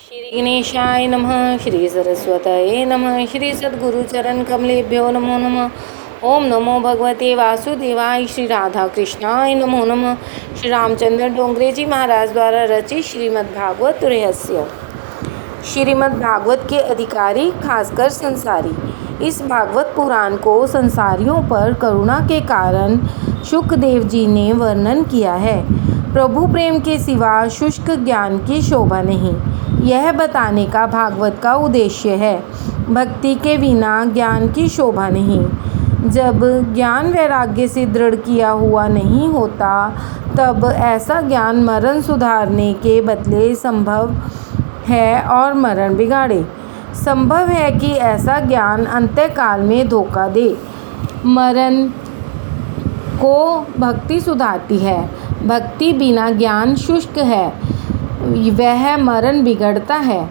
श्री गणेशाय नमः। श्री सरस्वतये नमः। श्री सद्गुरु चरण कमलेभ्यो नमो नमः। ओम नमो भगवते वासुदेवाय। श्री राधा कृष्णाय नमो नमः। श्री रामचंद्र डोंगरे जी महाराज द्वारा रचित श्रीमद्भागवत रहस्य। श्रीमद्भागवत के अधिकारी खासकर संसारी। इस भागवत पुराण को संसारियों पर करुणा के कारण शुकदेव जी ने वर्णन किया है। प्रभु प्रेम के सिवा शुष्क ज्ञान की शोभा नहीं, यह बताने का भागवत का उद्देश्य है। भक्ति के बिना ज्ञान की शोभा नहीं। जब ज्ञान वैराग्य से दृढ़ किया हुआ नहीं होता, तब ऐसा ज्ञान मरण सुधारने के बदले संभव है और मरण बिगाड़े। संभव है कि ऐसा ज्ञान अंत्यकाल में धोखा दे। मरण को भक्ति सुधारती है। भक्ति बिना ज्ञान शुष्क है, वह मरण बिगड़ता है।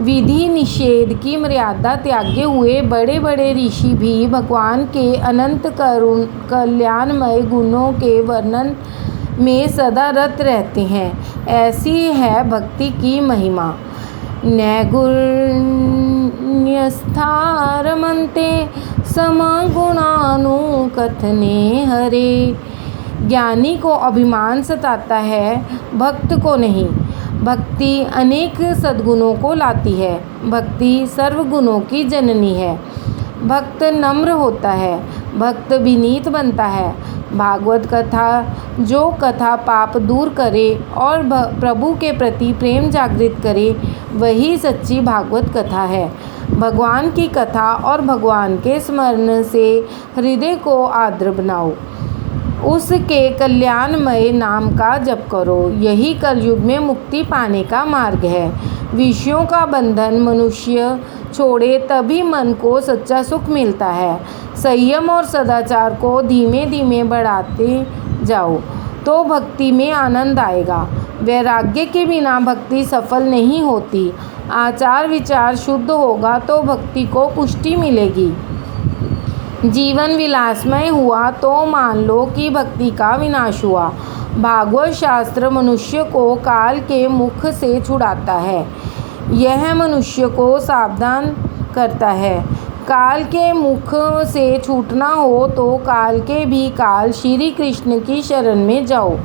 विधि निषेध की मर्यादा त्यागे हुए बड़े बड़े ऋषि भी भगवान के अनंत कल्याणमय गुणों के वर्णन में सदा रत रहते हैं। ऐसी है भक्ति की महिमा। नैगुण्यस्थारमन्ते समगुणानुकथने हरे। ज्ञानी को अभिमान सताता है, भक्त को नहीं। भक्ति अनेक सद्गुणों को लाती है। भक्ति सर्वगुणों की जननी है। भक्त नम्र होता है, भक्त विनीत बनता है। भागवत कथा जो कथा पाप दूर करे और प्रभु के प्रति प्रेम जागृत करे, वही सच्ची भागवत कथा है। भगवान की कथा और भगवान के स्मरण से हृदय को आर्द्र बनाओ। उसके कल्याणमय नाम का जप करो। यही कलयुग में मुक्ति पाने का मार्ग है। विषयों का बंधन मनुष्य छोड़े तभी मन को सच्चा सुख मिलता है। संयम और सदाचार को धीमे धीमे बढ़ाते जाओ तो भक्ति में आनंद आएगा। वैराग्य के बिना भक्ति सफल नहीं होती। आचार विचार शुद्ध होगा तो भक्ति को पुष्टि मिलेगी। जीवन विलासमय हुआ तो मान लो कि भक्ति का विनाश हुआ। भागवत शास्त्र मनुष्य को काल के मुख से छुड़ाता है। यह मनुष्य को सावधान करता है। काल के मुख से छूटना हो तो काल के भी काल श्री कृष्ण की शरण में जाओ।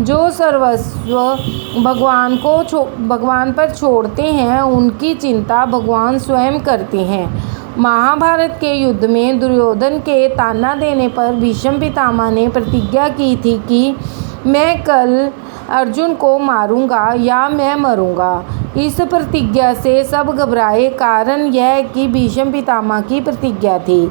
जो सर्वस्व भगवान पर छोड़ते हैं, उनकी चिंता भगवान स्वयं करते हैं। महाभारत के युद्ध में दुर्योधन के ताना देने पर भीष्म पितामह ने प्रतिज्ञा की थी कि मैं कल अर्जुन को मारूंगा या मैं मरूंगा। इस प्रतिज्ञा से सब घबराए। कारण यह कि भीष्म पितामह की प्रतिज्ञा थी।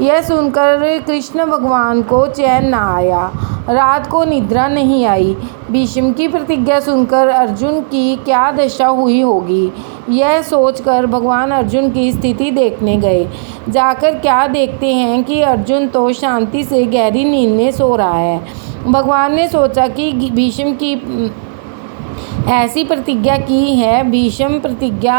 यह सुनकर कृष्ण भगवान को चैन न आया। रात को निद्रा नहीं आई। भीष्म की प्रतिज्ञा सुनकर अर्जुन की क्या दशा हुई होगी, यह सोचकर भगवान अर्जुन की स्थिति देखने गए। जाकर क्या देखते हैं कि अर्जुन तो शांति से गहरी नींद में सो रहा है। भगवान ने सोचा कि भीष्म की ऐसी प्रतिज्ञा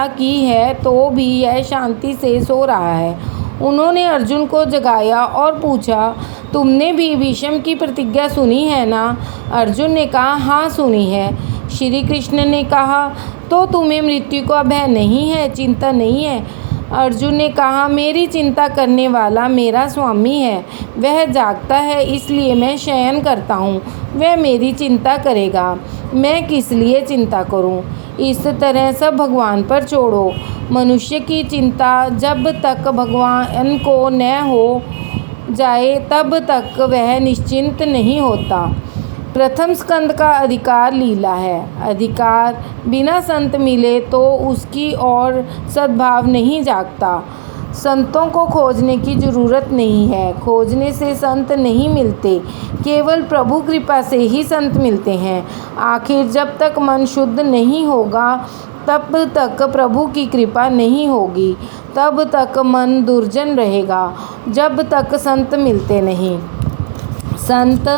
की है तो भी यह शांति से सो रहा है। उन्होंने अर्जुन को जगाया और पूछा, तुमने भी भीष्म की प्रतिज्ञा सुनी है ना? अर्जुन ने कहा, हाँ सुनी है। श्री कृष्ण ने कहा, तो तुम्हें मृत्यु का भय नहीं है, चिंता नहीं है? अर्जुन ने कहा, मेरी चिंता करने वाला मेरा स्वामी है। वह जागता है इसलिए मैं शयन करता हूँ। वह मेरी चिंता करेगा, मैं किस लिए चिंता करूँ? इस तरह सब भगवान पर छोड़ो। मनुष्य की चिंता जब तक भगवान को न हो जाए तब तक वह निश्चिंत नहीं होता। प्रथम स्कंद का अधिकार लीला है। अधिकार बिना संत मिले तो उसकी ओर सद्भाव नहीं जागता। संतों को खोजने की जरूरत नहीं है। खोजने से संत नहीं मिलते, केवल प्रभु कृपा से ही संत मिलते हैं। आखिर जब तक मन शुद्ध नहीं होगा तब तक प्रभु की कृपा नहीं होगी। तब तक मन दुर्जन रहेगा जब तक संत मिलते नहीं। संत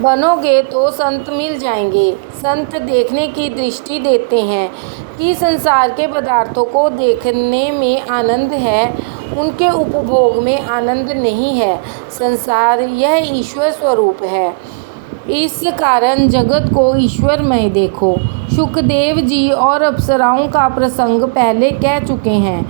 बनोगे तो संत मिल जाएंगे। संत देखने की दृष्टि देते हैं कि संसार के पदार्थों को देखने में आनंद है, उनके उपभोग में आनंद नहीं है। संसार यह ईश्वर स्वरूप है। इस कारण जगत को ईश्वरमय देखो। शुकदेव जी और अप्सराओं का प्रसंग पहले कह चुके हैं।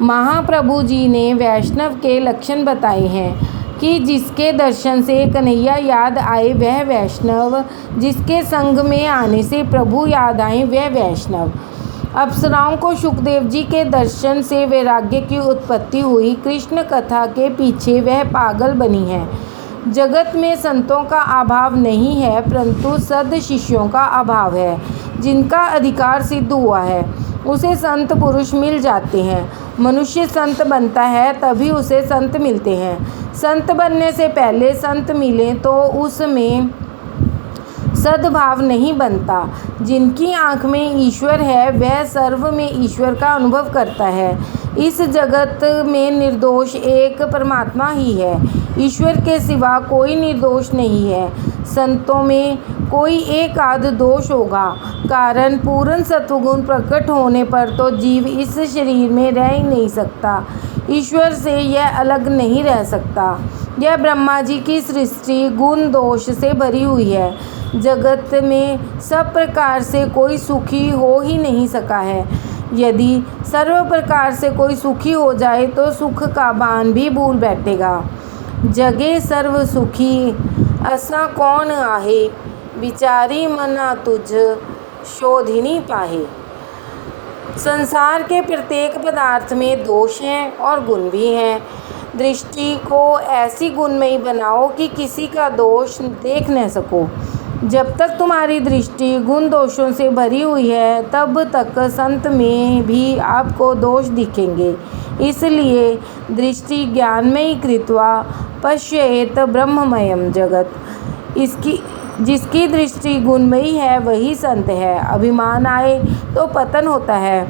महाप्रभु जी ने वैष्णव के लक्षण बताए हैं कि जिसके दर्शन से कन्हैया याद आए वह वैष्णव, जिसके संग में आने से प्रभु याद आए वह वैष्णव। अप्सराओं को शुकदेव जी के दर्शन से वैराग्य की उत्पत्ति हुई। कृष्ण कथा के पीछे वह पागल बनी है। जगत में संतों का अभाव नहीं है, परंतु सद शिष्यों का अभाव है। जिनका अधिकार सिद्ध हुआ है उसे संत पुरुष मिल जाते हैं। मनुष्य संत बनता है तभी उसे संत मिलते हैं। संत बनने से पहले संत मिलें तो उसमें सद्भाव नहीं बनता। जिनकी आँख में ईश्वर है वह सर्व में ईश्वर का अनुभव करता है। इस जगत में निर्दोष एक परमात्मा ही है। ईश्वर के सिवा कोई निर्दोष नहीं है। संतों में कोई एक आध दोष होगा, कारण पूर्ण सत्वगुण प्रकट होने पर तो जीव इस शरीर में रह ही नहीं सकता। ईश्वर से यह अलग नहीं रह सकता। यह ब्रह्मा जी की सृष्टि गुण दोष से भरी हुई है। जगत में सब प्रकार से कोई सुखी हो ही नहीं सका है। यदि सर्व प्रकार से कोई सुखी हो जाए तो सुख का बाण भी भूल बैठेगा। जगे सर्व सुखी असा कौन आहे, विचारी मना तुझ शोधिनी पाहे। संसार के प्रत्येक पदार्थ में दोष हैं और गुण भी हैं। दृष्टि को ऐसी गुणमयी बनाओ कि किसी का दोष देख न सको। जब तक तुम्हारी दृष्टि गुण दोषों से भरी हुई है तब तक संत में भी आपको दोष दिखेंगे। इसलिए दृष्टि ज्ञानमयी कृत्वा पश्येत ब्रह्ममयम जगत। जिसकी दृष्टि गुणमयी है वही संत है। अभिमान आए तो पतन होता है,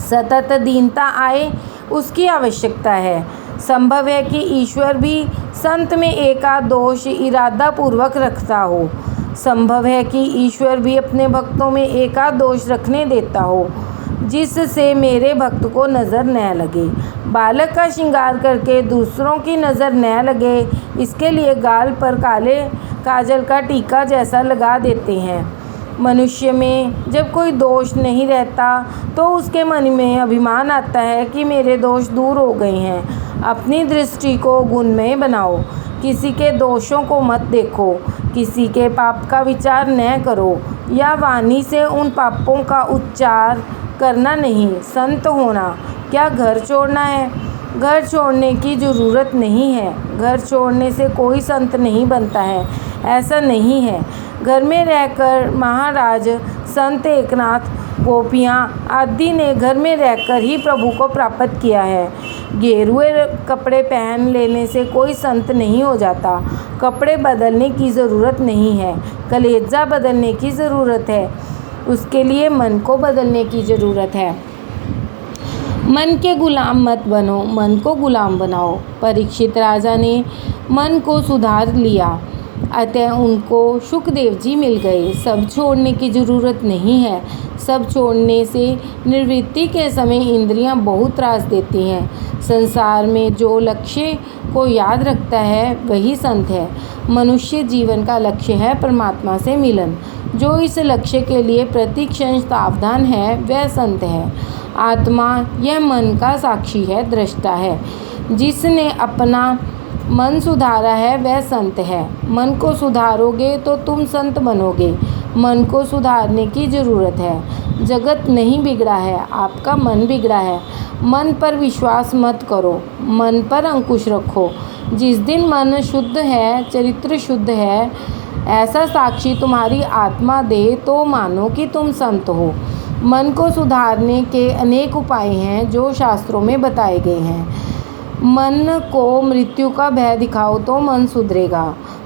सतत दीनता आए उसकी आवश्यकता है। संभव है कि ईश्वर भी संत में एकाध दोष इरादा पूर्वक रखता हो। संभव है कि ईश्वर भी अपने भक्तों में एकाध दोष रखने देता हो जिससे मेरे भक्त को नज़र न लगे। बालक का श्रृंगार करके दूसरों की नज़र न लगे, इसके लिए गाल पर काले काजल का टीका जैसा लगा देते हैं। मनुष्य में जब कोई दोष नहीं रहता तो उसके मन में अभिमान आता है कि मेरे दोष दूर हो गए हैं। अपनी दृष्टि को गुणमय बनाओ। किसी के दोषों को मत देखो, किसी के पाप का विचार न करो या वाणी से उन पापों का उच्चार करना नहीं। संत होना क्या घर छोड़ना है? घर छोड़ने की ज़रूरत नहीं है। घर छोड़ने से कोई संत नहीं बनता है, ऐसा नहीं है। घर में रहकर महाराज संत एकनाथ, गोपियाँ आदि ने घर में रहकर ही प्रभु को प्राप्त किया है। गेरुए कपड़े पहन लेने से कोई संत नहीं हो जाता। कपड़े बदलने की ज़रूरत नहीं है, कलेजा बदलने की ज़रूरत है। उसके लिए मन को बदलने की ज़रूरत है। मन के गुलाम मत बनो, मन को गुलाम बनाओ। परीक्षित राजा ने मन को सुधार लिया, अतः उनको शुकदेव जी मिल गए। सब छोड़ने की ज़रूरत नहीं है। सब छोड़ने से निवृत्ति के समय इंद्रियां बहुत त्रास देती हैं। संसार में जो लक्ष्य को याद रखता है वही संत है। मनुष्य जीवन का लक्ष्य है परमात्मा से मिलन। जो इस लक्ष्य के लिए प्रतिक्षण सावधान है वह संत है। आत्मा यह मन का साक्षी है, दृष्टा है। जिसने अपना मन सुधारा है वह संत है। मन को सुधारोगे तो तुम संत बनोगे। मन को सुधारने की ज़रूरत है। जगत नहीं बिगड़ा है, आपका मन बिगड़ा है। मन पर विश्वास मत करो, मन पर अंकुश रखो। जिस दिन मन शुद्ध है, चरित्र शुद्ध है, ऐसा साक्षी तुम्हारी आत्मा दे तो मानो कि तुम संत हो। मन को सुधारने के अनेक उपाय हैं जो शास्त्रों में बताए गए हैं। मन को मृत्यु का भय दिखाओ तो मन सुधरेगा।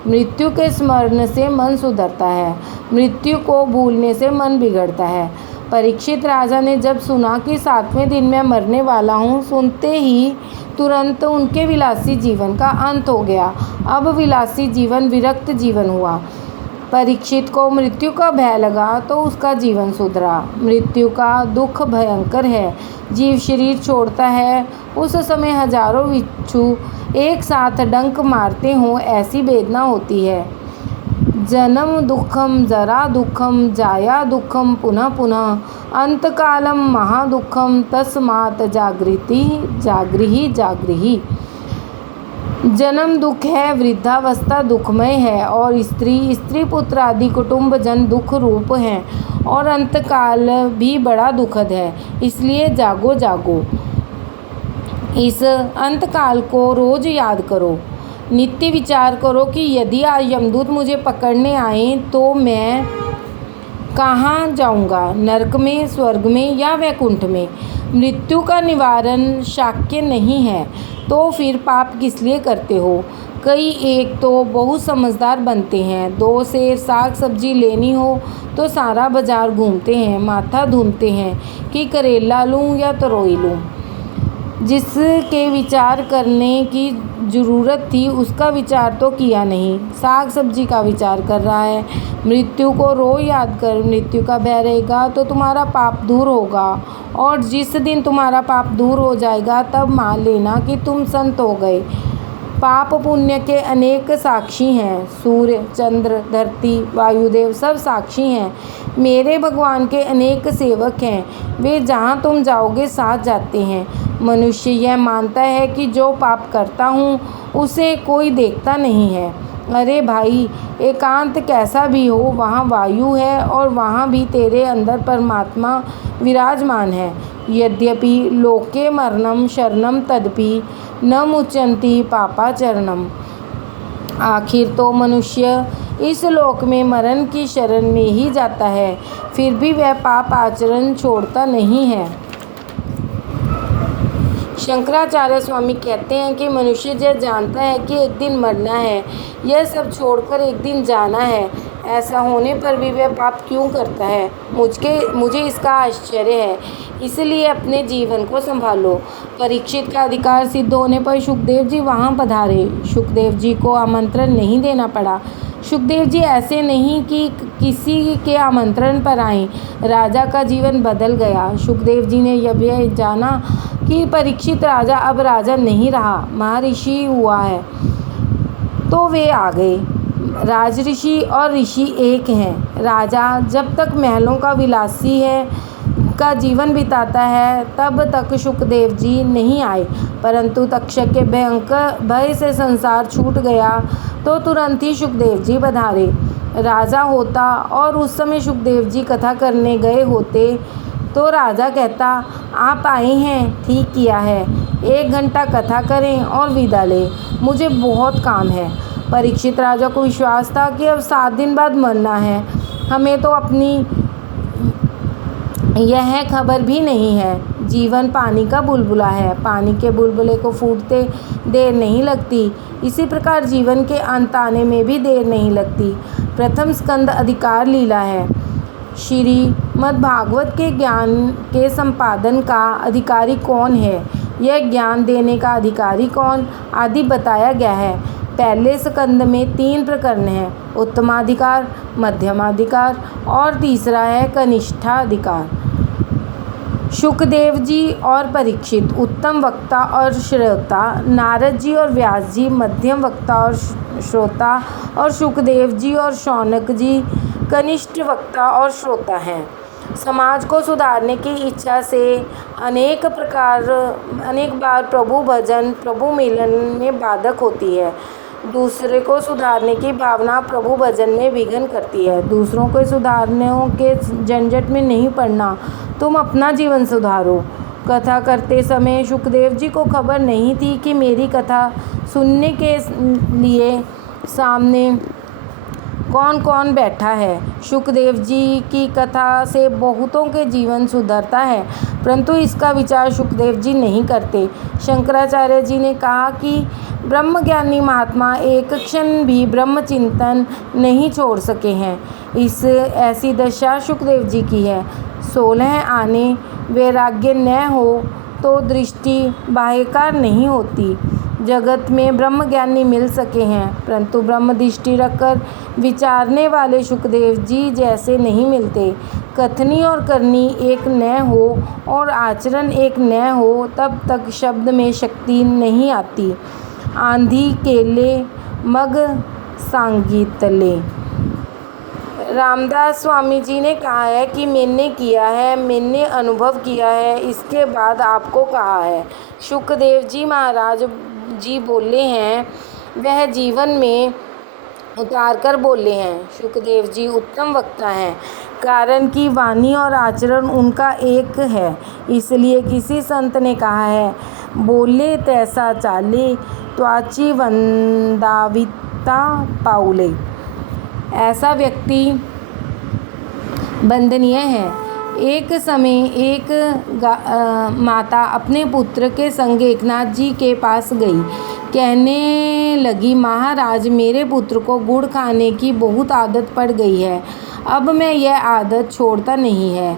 मृत्यु के स्मरण से मन सुधरता है, मृत्यु को भूलने से मन बिगड़ता है। परीक्षित राजा ने जब सुना कि 7वें दिन मैं मरने वाला हूँ, सुनते ही तुरंत उनके विलासी जीवन का अंत हो गया। अब विलासी जीवन विरक्त जीवन हुआ। परीक्षित को मृत्यु का भय लगा तो उसका जीवन सुधरा। मृत्यु का दुख भयंकर है। जीव शरीर छोड़ता है उस समय हजारों बिच्छू एक साथ डंक मारते हों ऐसी वेदना होती है। जन्म दुःखम जरा दुःखम जाया दुःखम पुनः पुनः अंतकालम महादुःखम तस्मात् जागृहि जागृहि। जन्म दुख है, वृद्धावस्था दुखमय है और स्त्री पुत्र आदि कुटुंब जन दुख रूप हैं और अंतकाल भी बड़ा दुखद है। इसलिए जागो जागो, इस अंतकाल को रोज याद करो। नित्य विचार करो कि यदि आज यमदूत मुझे पकड़ने आए तो मैं कहाँ जाऊँगा, नरक में, स्वर्ग में या वैकुंठ में। मृत्यु का निवारण शक्य नहीं है तो फिर पाप किस लिए करते हो। कई एक तो बहुत समझदार बनते हैं, 2 सेर साग सब्जी लेनी हो तो सारा बाजार घूमते हैं, माथा धूमते हैं कि करेला लूँ या तरोई लूँ। जिसके विचार करने की ज़रूरत थी उसका विचार तो किया नहीं, साग सब्जी का विचार कर रहा है। मृत्यु को रोज याद कर, मृत्यु का भय रहेगा तो तुम्हारा पाप दूर होगा और जिस दिन तुम्हारा पाप दूर हो जाएगा तब मान लेना कि तुम संत हो गए। पाप पुण्य के अनेक साक्षी हैं, सूर्य, चंद्र, धरती, वायुदेव सब साक्षी हैं। मेरे भगवान के अनेक सेवक हैं, वे जहाँ तुम जाओगे साथ जाते हैं। मनुष्य यह मानता है कि जो पाप करता हूँ उसे कोई देखता नहीं है। अरे भाई, एकांत कैसा भी हो वहाँ वायु है और वहाँ भी तेरे अंदर परमात्मा विराजमान है। यद्यपि लोके मरणम शरणम तदपि न मुच्यन्ति पापाचरणम। आखिर तो मनुष्य इस लोक में मरण की शरण में ही जाता है, फिर भी वह पाप आचरण छोड़ता नहीं है। शंकराचार्य स्वामी कहते हैं कि मनुष्य जब जानता है कि एक दिन मरना है, यह सब छोड़कर एक दिन जाना है, ऐसा होने पर भी वह पाप क्यों करता है। मुझे इसका आश्चर्य है। इसलिए अपने जीवन को संभालो। परीक्षित का अधिकार सिद्ध होने पर सुखदेव जी वहाँ पधारे। सुखदेव जी को आमंत्रण नहीं देना पड़ा। सुखदेव जी ऐसे नहीं कि किसी के आमंत्रण पर आए। राजा का जीवन बदल गया। सुखदेव जी ने यह जाना कि परीक्षित राजा अब राजा नहीं रहा, महर्षि हुआ है, तो वे आ गए। राजऋषि और ऋषि एक हैं। राजा जब तक महलों का विलासी का जीवन बिताता है तब तक सुखदेव जी नहीं आए, परंतु तक्षक के भयंकर भय से संसार छूट गया तो तुरंत ही सुखदेव जी पधारे। राजा होता और उस समय सुखदेव जी कथा करने गए होते तो राजा कहता, आप आए हैं, ठीक किया है, 1 घंटा कथा करें और विदा लें, मुझे बहुत काम है। परीक्षित राजा को विश्वास था कि अब 7 दिन बाद मरना है, हमें तो अपनी यह खबर भी नहीं है। जीवन पानी का बुलबुला है, पानी के बुलबुले को फूटते देर नहीं लगती, इसी प्रकार जीवन के अंत आने में भी देर नहीं लगती। प्रथम स्कंद अधिकार लीला है। श्रीमद्भागवत के ज्ञान के संपादन का अधिकारी कौन है, यह ज्ञान देने का अधिकारी कौन आदि बताया गया है। पहले स्कंद में 3 प्रकरण हैं, उत्तमाधिकार, मध्यमाधिकार और तीसरा है कनिष्ठाधिकार। शुकदेव जी और परीक्षित उत्तम वक्ता और श्रोता, नारद जी और व्यास जी मध्यम वक्ता और श्रोता और शुकदेव जी और शौनक जी कनिष्ठ वक्ता और श्रोता हैं। समाज को सुधारने की इच्छा से अनेक बार प्रभु भजन, प्रभु मिलन में बाधक होती है। दूसरे को सुधारने की भावना प्रभु भजन में विघ्न करती है। दूसरों को सुधारने के झंझट में नहीं पड़ना, तुम अपना जीवन सुधारो। कथा करते समय सुखदेव जी को खबर नहीं थी कि मेरी कथा सुनने के लिए सामने कौन कौन बैठा है। सुखदेव जी की कथा से बहुतों के जीवन सुधरता है, परंतु इसका विचार सुखदेव जी नहीं करते। शंकराचार्य जी ने कहा कि ब्रह्मज्ञानी महात्मा एक क्षण भी ब्रह्म चिंतन नहीं छोड़ सके हैं। ऐसी दशा सुखदेव जी की है। 16 आने वैराग्य न हो तो दृष्टि बाह्यकार नहीं होती। जगत में ब्रह्मज्ञानी मिल सके हैं, परंतु ब्रह्म दृष्टि रखकर विचारने वाले सुखदेव जी जैसे नहीं मिलते। कथनी और करनी एक न हो और आचरण एक न हो तब तक शब्द में शक्ति नहीं आती। आंधी केले मग सांगीतले। रामदास स्वामी जी ने कहा है कि मैंने किया है, मैंने अनुभव किया है, इसके बाद आपको कहा है। शुकदेव जी महाराज जी बोले हैं, वह जीवन में उतार कर बोले हैं। शुकदेव जी उत्तम वक्ता हैं, कारण कि वाणी और आचरण उनका एक है। इसलिए किसी संत ने कहा है, बोले तैसा चाले, त्वाची वंदाविता पाउले। ऐसा व्यक्ति वंदनीय है। एक समय एक माता अपने पुत्र के संग एकनाथ जी के पास गई। कहने लगी, महाराज, मेरे पुत्र को गुड़ खाने की बहुत आदत पड़ गई है। अब मैं यह आदत छोड़ता नहीं है,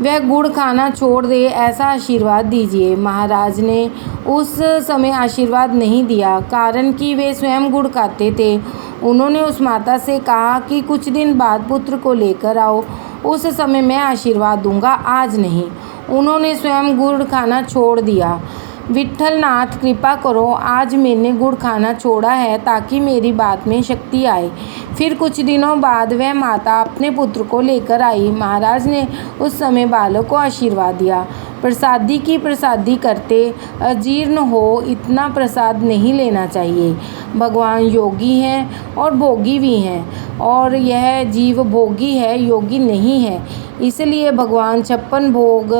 वह गुड़ खाना छोड़ दे, ऐसा आशीर्वाद दीजिए। महाराज ने उस समय आशीर्वाद नहीं दिया, कारण कि वे स्वयं गुड़ खाते थे। उन्होंने उस माता से कहा कि कुछ दिन बाद पुत्र को लेकर आओ, उस समय मैं आशीर्वाद दूंगा, आज नहीं। उन्होंने स्वयं गुड़ खाना छोड़ दिया। विट्ठलनाथ, कृपा करो, आज मैंने गुड़ खाना छोड़ा है ताकि मेरी बात में शक्ति आए। फिर कुछ दिनों बाद वह माता अपने पुत्र को लेकर आई। महाराज ने उस समय बालक को आशीर्वाद दिया, प्रसादी की प्रसादी करते अजीर्ण हो, इतना प्रसाद नहीं लेना चाहिए। भगवान योगी हैं और भोगी भी हैं, और यह जीव भोगी है, योगी नहीं है। इसलिए भगवान 56 भोग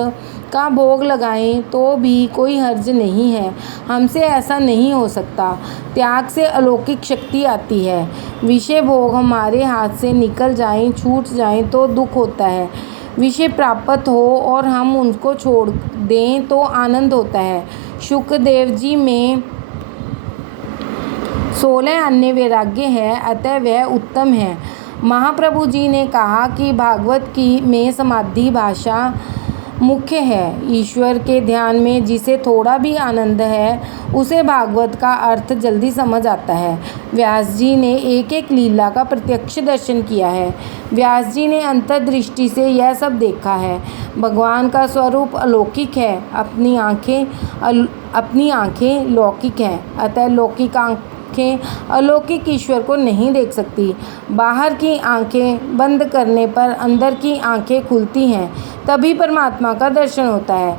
का भोग लगाएं तो भी कोई हर्ज नहीं है। हमसे ऐसा नहीं हो सकता। त्याग से अलौकिक शक्ति आती है। विषय भोग हमारे हाथ से निकल जाएं, छूट जाएं तो दुख होता है। विषय प्राप्त हो और हम उनको छोड़ दें तो आनंद होता है। शुकदेव जी में 16 अन्य वैराग्य है, अतः वह उत्तम है। महाप्रभु जी ने कहा कि भागवत की में समाधि भाषा मुख्य है। ईश्वर के ध्यान में जिसे थोड़ा भी आनंद है, उसे भागवत का अर्थ जल्दी समझ आता है। व्यास जी ने एक एक लीला का प्रत्यक्ष दर्शन किया है। व्यास जी ने अंतर्दृष्टि से यह सब देखा है। भगवान का स्वरूप अलौकिक है, अपनी आँखें लौकिक हैं, अतः लौकिक आँखें अलौकिक ईश्वर को नहीं देख सकती। बाहर की आंखें बंद करने पर अंदर की आंखें खुलती हैं, तभी परमात्मा का दर्शन होता है।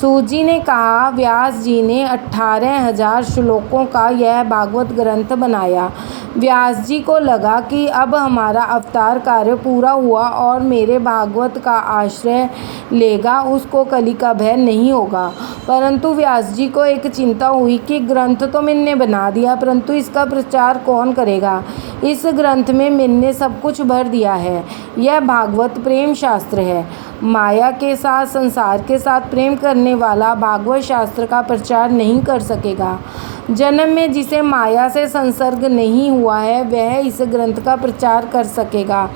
सूत जी ने कहा, व्यास जी ने 18,000 श्लोकों का यह भागवत ग्रंथ बनाया। व्यास जी को लगा कि अब हमारा अवतार कार्य पूरा हुआ और मेरे भागवत का आश्रय लेगा, उसको कली का भय नहीं होगा। परंतु व्यास जी को एक चिंता हुई कि ग्रंथ तो मैंने बना दिया, परंतु इसका प्रचार कौन करेगा। इस ग्रंथ में मैंने सब कुछ भर दिया है। यह भागवत प्रेम शास्त्र है। माया के साथ, संसार के साथ प्रेम करने वाला भागवत शास्त्र का प्रचार नहीं कर सकेगा। जन्म में जिसे माया से संसर्ग नहीं हुआ है, वह इस ग्रंथ का प्रचार कर सकेगा।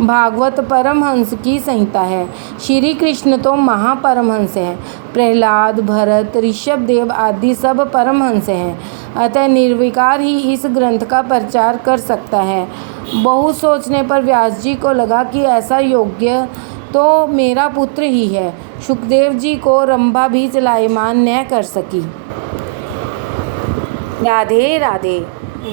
भागवत परमहंस की संहिता है। श्री कृष्ण तो महापरमहंस हैं। प्रहलाद, भरत, ऋषभदेव आदि सब परमहंस हैं। अतः निर्विकार ही इस ग्रंथ का प्रचार कर सकता है। बहुत सोचने पर व्यास जी को लगा कि ऐसा योग्य तो मेरा पुत्र ही है। शुकदेव जी को रंभा भी चलायमान न कर सकी। राधे राधे।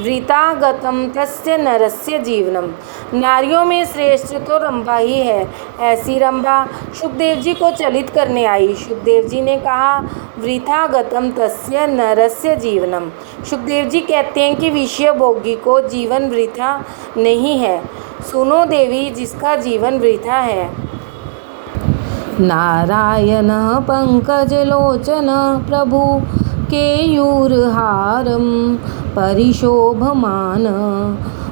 वृतागतम तस्य नरस्य जीवनम। नारियों में श्रेष्ठ तो रंभा ही है। ऐसी रंभा शुकदेव जी को चलित करने आई। शुकदेव जी ने कहा, वृथागतम तस्य नरस्य जीवनम। शुकदेव जी कहते हैं कि विषय भोगी को जीवन वृथा नहीं है। सुनो देवी, जिसका जीवन वृथा है। नारायण पंकजलोचन प्रभु केयूरहारं परिशोभमान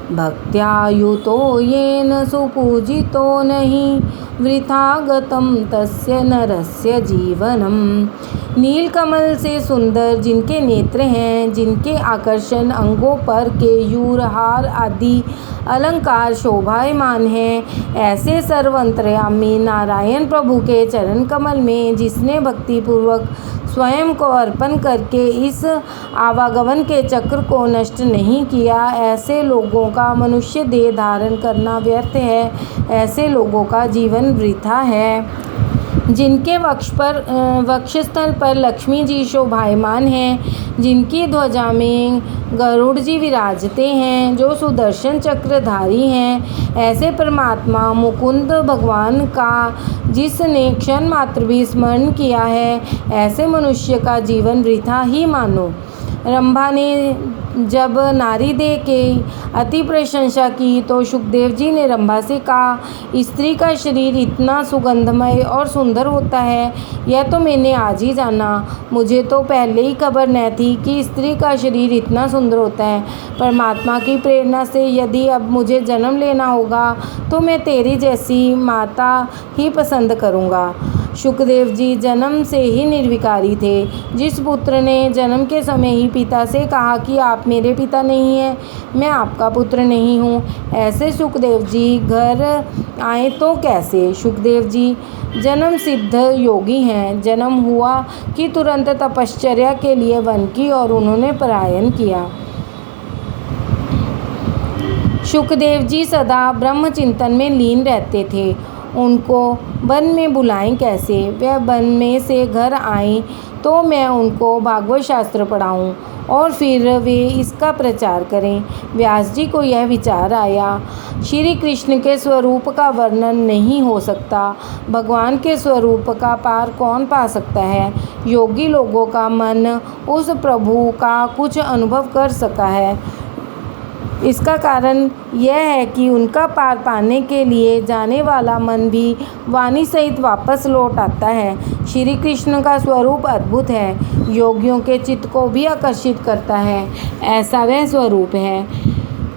भक्त्यायुतो येन सुपूजितो नहीं वृथागतं तस्य नरस्य जीवनम। नीलकमल से सुंदर जिनके नेत्र हैं, जिनके आकर्षण अंगों पर केयूर हार आदि अलंकार शोभायमान हैं, ऐसे सर्वंतर्यामी नारायण प्रभु के चरण कमल में जिसने भक्तिपूर्वक स्वयं को अर्पण करके इस आवागमन के चक्र को नष्ट नहीं किया, ऐसे लोगों का मनुष्य देह धारण करना व्यर्थ है। ऐसे लोगों का जीवन वृथा है। जिनके वक्षस्थल पर लक्ष्मी जी शोभायमान हैं, जिनकी ध्वजा में गरुड़ जी विराजते हैं, जो सुदर्शन चक्रधारी हैं, ऐसे परमात्मा मुकुंद भगवान का जिसने क्षण मात्र भी स्मरण किया है, ऐसे मनुष्य का जीवन वृथा ही मानो। रंभा ने जब नारीदेह की अति प्रशंसा की तो सुखदेव जी ने रंभा से कहा, स्त्री का शरीर इतना सुगंधमय और सुंदर होता है, यह तो मैंने आज ही जाना। मुझे तो पहले ही खबर न थी कि स्त्री का शरीर इतना सुंदर होता है। परमात्मा की प्रेरणा से यदि अब मुझे जन्म लेना होगा तो मैं तेरी जैसी माता ही पसंद करूँगा। सुखदेव जी जन्म से ही निर्विकारी थे। जिस पुत्र ने जन्म के समय ही पिता से कहा कि आप मेरे पिता नहीं हैं, मैं आपका पुत्र नहीं हूँ, ऐसे सुखदेव जी घर आए तो कैसे? सुखदेव जी जन्म सिद्ध योगी हैं। जन्म हुआ कि तुरंत तपश्चर्या के लिए वन की और उन्होंने पलायन किया। सुखदेव जी सदा ब्रह्म चिंतन में लीन रहते थे। उनको वन में बुलाएं कैसे? वह वन में से घर आएं तो मैं उनको भागवत शास्त्र पढ़ाऊं और फिर वे इसका प्रचार करें। व्यास जी को यह विचार आया, श्री कृष्ण के स्वरूप का वर्णन नहीं हो सकता। भगवान के स्वरूप का पार कौन पा सकता है? योगी लोगों का मन उस प्रभु का कुछ अनुभव कर सका है। इसका कारण यह है कि उनका पार पाने के लिए जाने वाला मन भी वाणी सहित वापस लौट आता है। श्री कृष्ण का स्वरूप अद्भुत है, योगियों के चित्त को भी आकर्षित करता है, ऐसा वह स्वरूप है।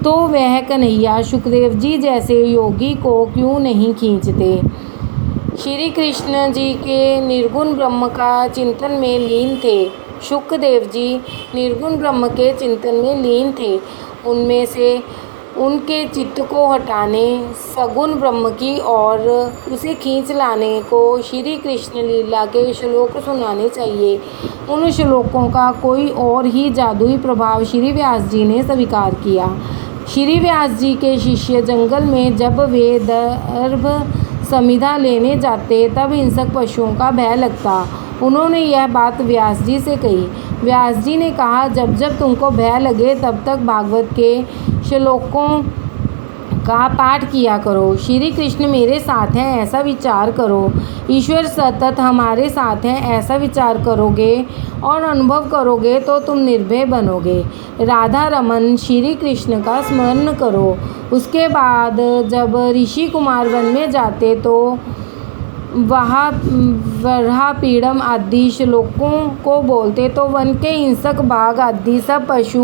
तो वह कन्हैया सुखदेव जी जैसे योगी को क्यों नहीं खींचते? श्री कृष्ण जी के निर्गुण ब्रह्म का चिंतन में लीन थे। सुखदेव जी निर्गुण ब्रह्म के चिंतन में लीन थे। उनमें से उनके चित्त को हटाने, सगुण ब्रह्म की ओर उसे खींच लाने को श्री कृष्ण लीला के श्लोक सुनाने चाहिए। उन श्लोकों का कोई और ही जादुई प्रभाव श्री व्यास जी ने स्वीकार किया। श्री व्यास जी के शिष्य जंगल में जब वे दर्भ समिधा लेने जाते तब हिंसक पशुओं का भय लगता। उन्होंने यह बात व्यास जी से कही। व्यास जी ने कहा, जब जब तुमको भय लगे तब तक भागवत के श्लोकों का पाठ किया करो। श्री कृष्ण मेरे साथ हैं ऐसा विचार करो, ईश्वर सतत हमारे साथ हैं ऐसा विचार करोगे और अनुभव करोगे तो तुम निर्भय बनोगे। राधा रमन श्री कृष्ण का स्मरण करो। उसके बाद जब ऋषि कुमार वन में जाते तो वहाँ वराह पीड़म आदि श्लोकों को बोलते तो वन के हिंसक बाघ आदि सब पशु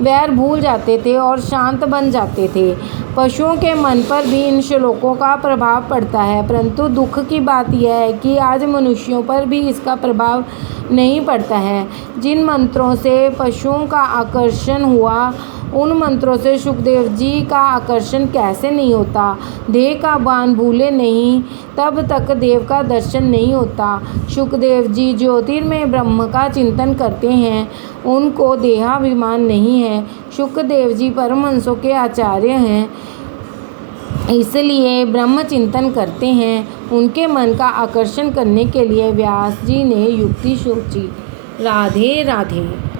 वैर भूल जाते थे और शांत बन जाते थे। पशुओं के मन पर भी इन श्लोकों का प्रभाव पड़ता है, परंतु दुख की बात यह है कि आज मनुष्यों पर भी इसका प्रभाव नहीं पड़ता है। जिन मंत्रों से पशुओं का आकर्षण हुआ उन मंत्रों से सुखदेव जी का आकर्षण कैसे नहीं होता? देह का भान भूले नहीं तब तक देव का दर्शन नहीं होता। सुखदेव जी ज्योतिर्मय ब्रह्म का चिंतन करते हैं, उनको देहाभिमान नहीं है। सुखदेव जी परमहंसों के आचार्य हैं, इसलिए ब्रह्म चिंतन करते हैं। उनके मन का आकर्षण करने के लिए व्यास जी ने युक्ति सोची। राधे राधे।